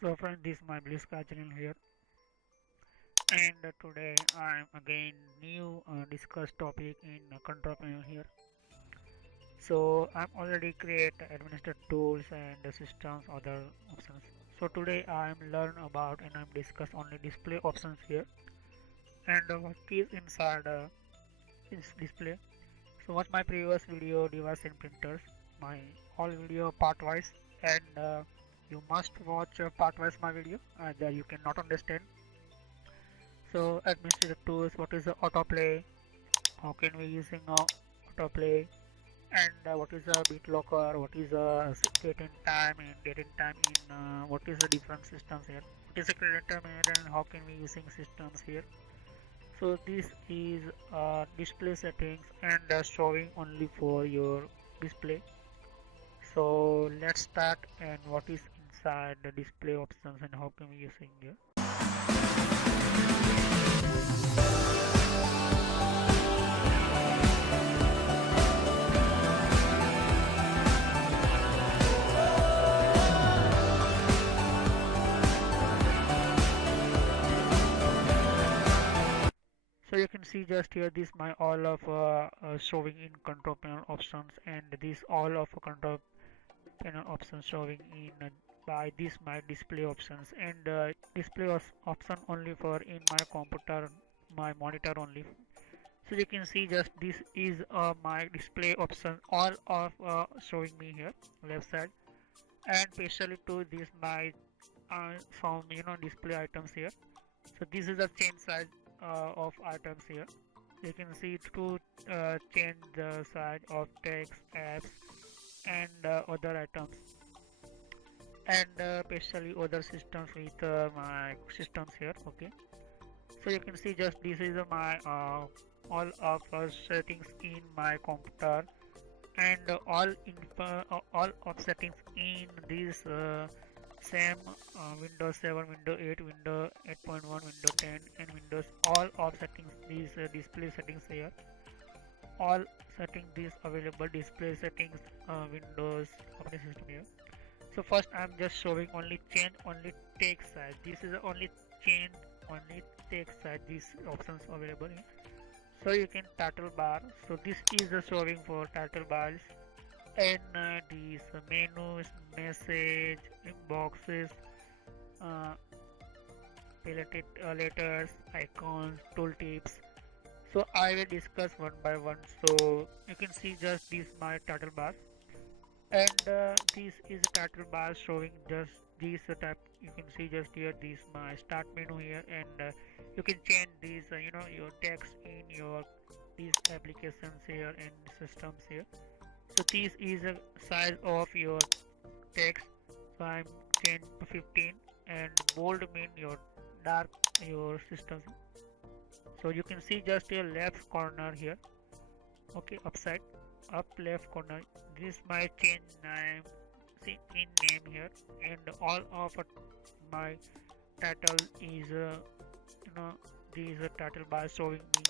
So friend, this is my Bliss channel here, and today I'm again new discuss topic in control panel here. So I'm already create administer tools and systems other options. So today I'm learn about and I'm discuss only display options here and what is inside this display. So watch my previous video device and printers, my all video part wise, and you must watch part wise my video, that you cannot understand. So administrative tools, what is the autoplay, how can we using autoplay, and what is a BitLocker, what is a date and time, and date and time in what is the different systems here, what is a creditor manager, and how can we using systems here. So this is display settings and showing only for your display. So let's start, and what is inside the display options and how can we using here. So you can see just here this my all of showing in control panel options, and this all of control panel options showing in by this my display options, and display option only for in my computer, my monitor only. So you can see just this is my display option all of showing me here left side, and especially to this my some display items here. So this is the change size of items here. You can see to change the size of text, apps, and other items, and especially other systems with my systems here. Okay, so you can see just this is my all of settings in my computer, and all of settings in this same Windows 7, Windows 8, Windows 8.1, Windows 10, and Windows all of settings these display settings here. All setting these available display settings Windows operating system here. So first I'm just showing only change only text size. This is the only change only text size. These options available here. So you can title bar. So this is the showing for title bars, and these menus, message, inboxes, uh, related letters, icons, tooltips. So I will discuss one by one. So you can see just this my title bar, and this is a title bar showing just this type. You can see just here this my start menu here, and you can change these your text in your these applications here and systems here. So this is a size of your text. So I'm change to 15, and bold mean your dark your systems. So you can see just your left corner here. Okay, upside up left corner. This my change name, see in name here, and all of my title is these title bar showing me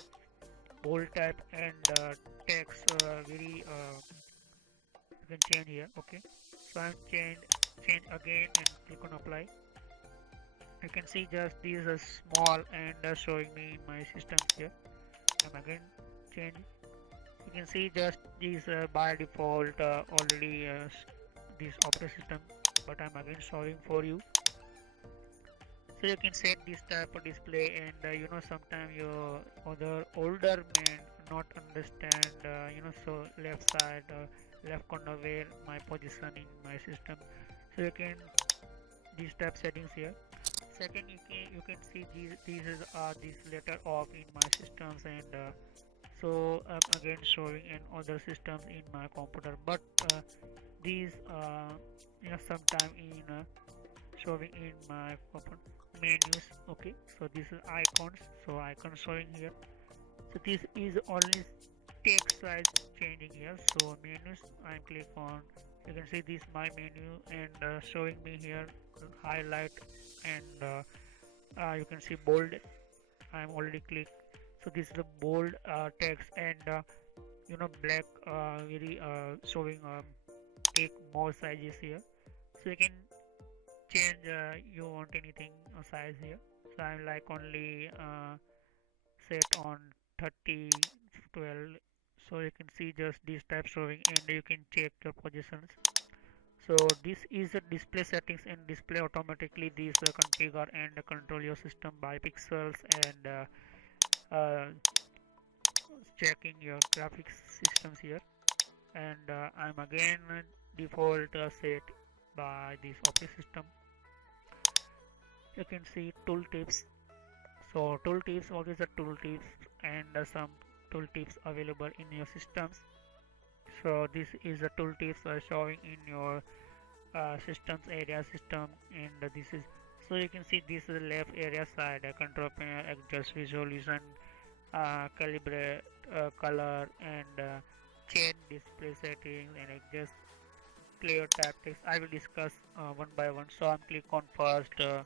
bold type, and text very you can change here. Okay, so I'm change again and click on apply. You can see just these are small and showing me my system here. I'm again change. You can see just these by default already this operating system, but I'm again showing for you. So you can set this type of display, and sometimes your other older man not understand so left side left corner where my position in my system. So you can these type settings here. Second, you can see these is this letter off in my systems, and so I'm again showing in other systems in my computer, but these sometime in showing in my menus. Okay, so this is icons, so icon showing here. So this is only text size changing here. So menus, I'm click on, you can see this my menu, and showing me here highlight, and you can see bold. I'm already clicked. So this is the bold text, and black very showing take more sizes here. So you can change you want anything size here. So I'm like only set on 30 12, so you can see just this type showing and you can check your positions. So this is the display settings, and display automatically these configure and control your system by pixels and checking your graphics systems here. And I'm again default set by this operating system. You can see tooltips. So tooltips, what is the tooltips, and some tooltips available in your systems. So this is the tooltips showing in your systems area system, and this is, so you can see this is the left area side control panel, adjust resolution, calibrate color, and change display settings, and adjust player tactics. I will discuss one by one. So I'm click on first. You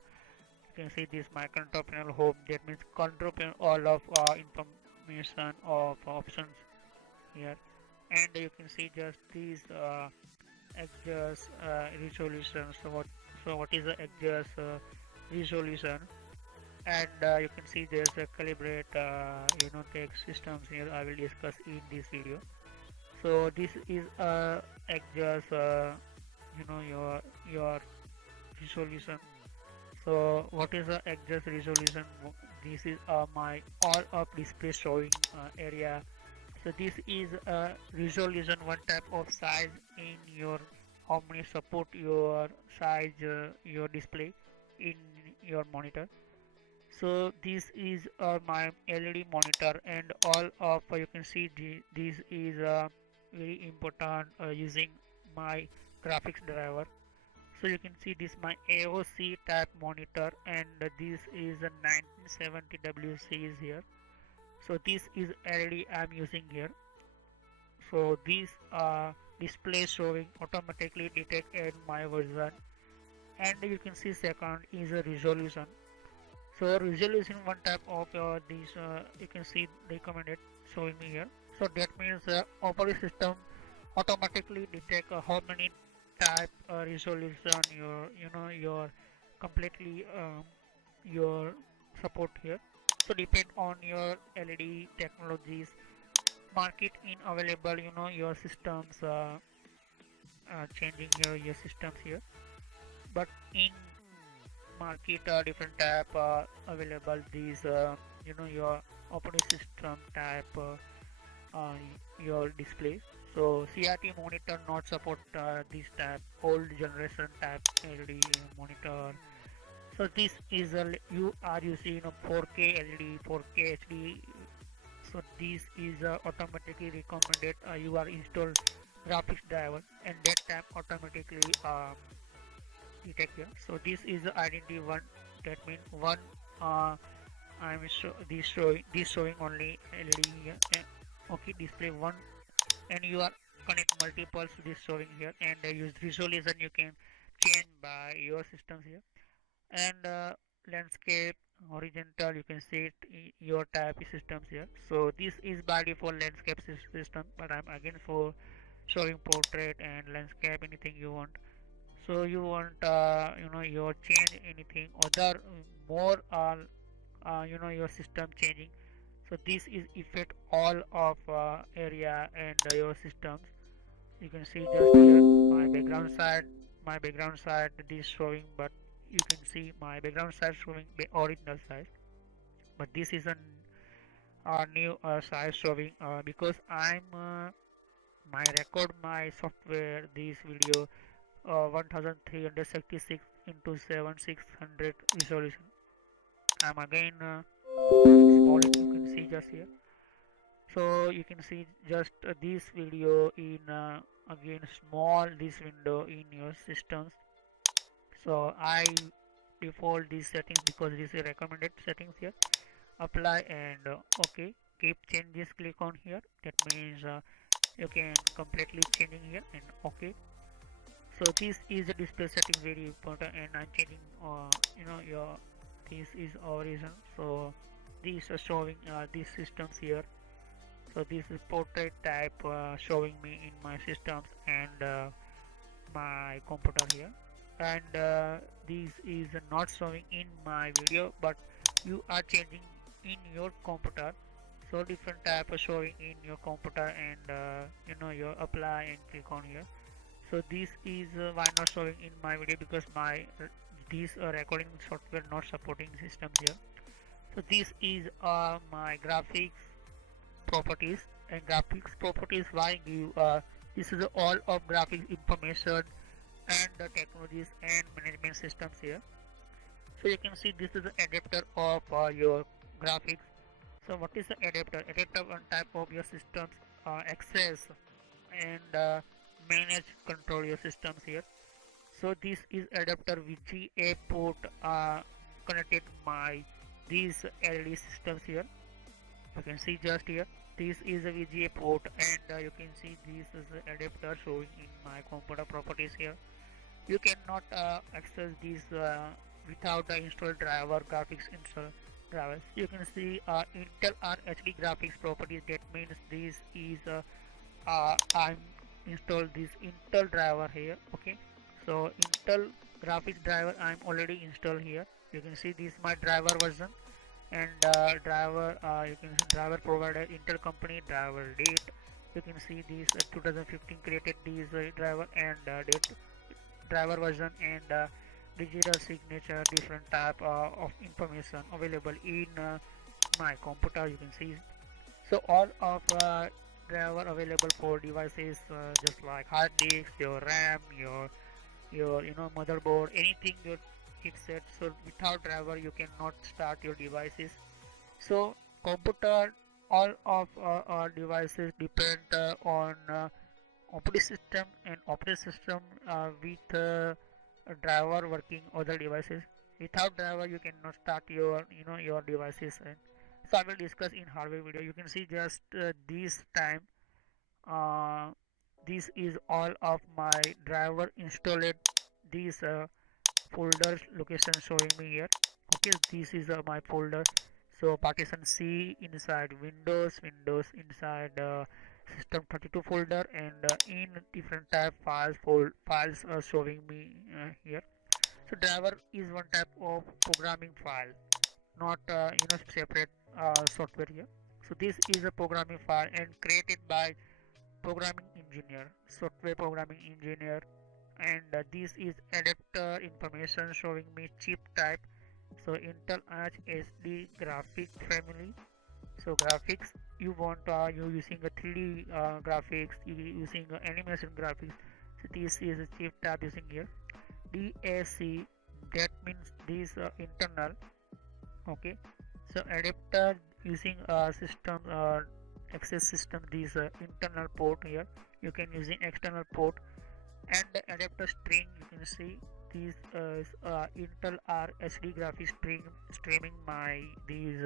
can see this my control panel home. That means control panel all of information of options here, and you can see just these adjust resolution. So what is the adjust resolution? And you can see there's a calibrate text systems here. I will discuss in this video. So this is adjust your resolution. So what is the adjust resolution? This is my all of display showing area. So this is a resolution, one type of size in your how many support your size your display in your monitor. So this is my LED monitor, and all of you can see this is very important using my graphics driver. So you can see this my AOC type monitor, and this is a 1970 WC is here. So this is LED I'm using here. So this display showing automatically detect in my version, and you can see second is a resolution. So resolution one type of these you can see recommended showing me here. So that means operating system automatically detect how many type resolution your completely your support here. So depend on your LED technologies, market in available your systems changing your systems here, but in market different type available these your operating system type uh, your display. So CRT monitor not support this type old generation type LED monitor. So this is a you are using 4K LED 4K HD. So this is automatically recommended you are install graphics driver, and that time automatically detect here. So this is the identity one, that means one I'm this showing only LED here. Okay, display one, and you are connect multiples to this showing here, and use resolution you can change by your systems here. And landscape horizontal you can see it in your type systems here. So this is by default landscape system, but I'm again for showing portrait and landscape anything you want. So you want your change anything other more your system changing. So this is effect all of area and your systems. You can see just here my background side this showing, but you can see my background side showing the original size, but this is a new size showing because I'm my record my software this video 1366 into 7600 resolution. I'm again small it you can see just here. So you can see just this video in again small this window in your systems. So I default these settings because this is recommended settings here. Apply and okay, keep changes click on here. That means you can completely changing here and okay. So this is the display setting very important, and I'm changing your this is our reason. So these are showing these systems here. So this is portrait type showing me in my systems and my computer here. and this is not showing in my video, but you are changing in your computer. So different type of showing in your computer, and you apply and click on here. So this is why not showing in my video, because my this recording software not supporting systems here. So this is my graphics properties, and graphics properties why give this is all of graphics information and the technologies and management systems here. So you can see this is the adapter of your graphics. So what is the adapter? Adapter one type of your systems access and manage control your systems here. So this is adapter VGA port connected my these LED systems here. You can see just here, this is a VGA port, and you can see this is the adapter showing in my computer properties here. You cannot access this without the install driver graphics install drivers. You can see Intel RHD graphics properties. That means this is I'm installed this Intel driver here. Okay, so Intel graphics driver I'm already installed here. You can see this my driver version, and driver you can see driver provider Intel company, driver date. You can see this 2015 created this driver, and date, driver version, and digital signature, different type of information available in my computer. You can see, so all of driver available for devices just like hard disk, your RAM, your motherboard, anything your chipset. So without driver you cannot start your devices. So computer, all of our devices depend on operating system, and operating system with a driver working other devices. Without driver you cannot start your devices. And so I will discuss in hardware video. You can see just this time uh, this is all of my driver installed, these folders location showing me here. Okay, this is my folder. So partition C inside Windows inside system 32 folder, and in different type files are showing me here. So driver is one type of programming file, not separate software here. So this is a programming file and created by programming engineer, software programming engineer, and this is adapter information showing me chip type. So Intel Arch SD graphic family. So graphics, you want you using a 3D graphics, you using animation graphics. So this is a chip type using here. DAC, that means this internal. Okay, so adapter using system access system, this internal port here. You can using external port, and the adapter string, you can see these Intel RHD graphics string streaming my these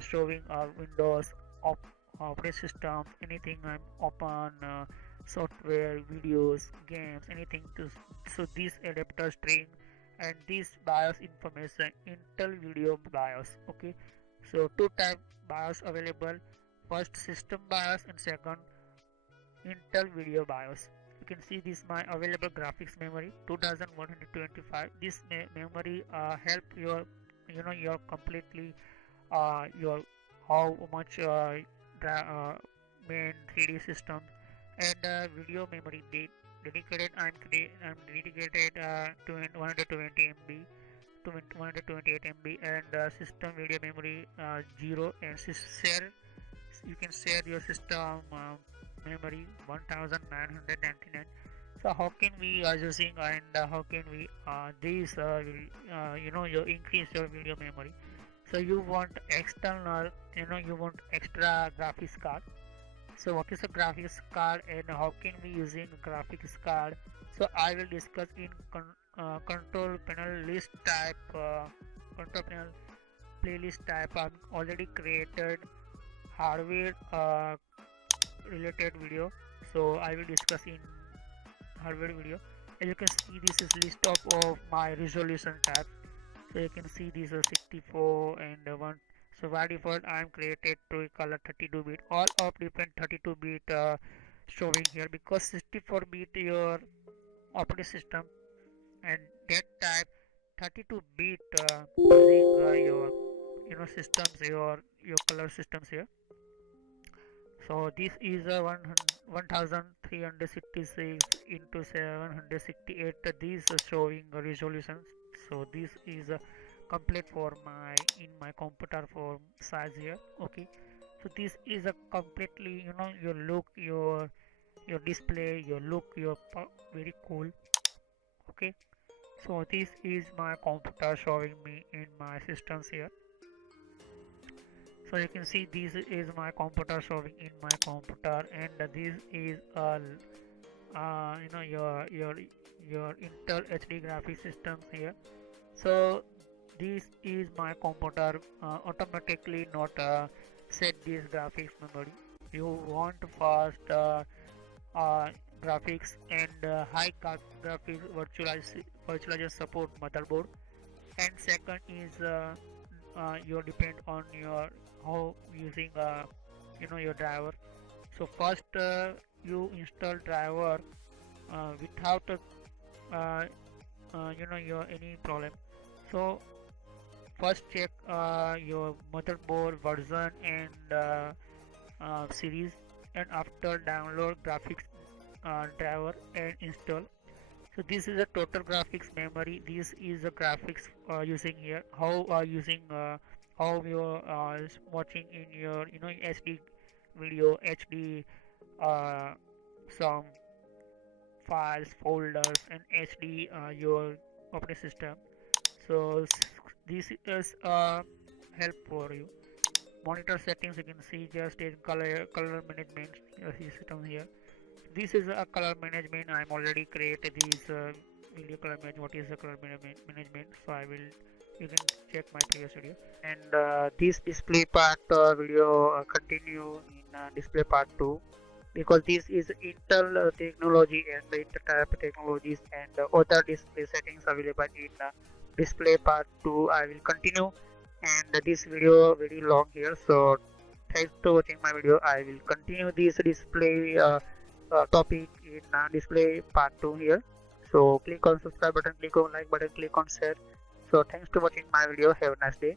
showing Windows op operating system, anything I'm open software, videos, games, anything to. So this adapter string and this BIOS information, Intel video BIOS. Okay, so two type BIOS available, first system BIOS and second Intel video BIOS. You can see this my available graphics memory 2125. This memory help your your completely your how much main 3D system, and video memory dedicated. I'm dedicated to 120 MB to 128 MB, and system video memory 0, and share, you can share your system memory 1999. So how can we using, and how can we this you increase your video memory. So you want external, you want extra graphics card. So what is a graphics card, and how can we using graphics card? So I will discuss in control panel list type, control panel playlist type. I'm already created hardware related video, so I will discuss in hardware video. As you can see, this is list of my resolution tabs. So you can see these are 64 and 1. So by default I am created to color 32-bit, all of different 32-bit showing here, because 64-bit your operating system and that type 32-bit using your systems, your color systems here. So this is a 1366 into 768. This is showing a resolution. So this is a complete for my in my computer for size here. Okay. So this is a completely your look, your display, your look, very cool. Okay. So this is my computer showing me in my systems here. So you can see this is my computer showing in my computer, and this is your Intel HD graphics system here. So this is my computer automatically not set this graphics memory. You want fast graphics and high graphics virtualization support motherboard, and second is you depend on your how using your driver. So first you install driver without your any problem. So first check your motherboard version and series, and after download graphics driver and install. So this is a total graphics memory. This is a graphics using here. How using how you're watching in your HD video, HD some files, folders, and HD your operating system. So this is help for you. Monitor settings, you can see just in color management system here. This is a color management. I'm already created this video color management. What is the color management? So I will, you can check my previous video. And this display part video continue in display part 2, because this is Intel technology and the Intel type technologies, and other display settings available in display part 2. I will continue, and this video very long here, so thanks for watching my video. I will continue this display topic in display part 2 here. So click on subscribe button, click on like button, click on share. So thanks for watching my video. Have a nice day.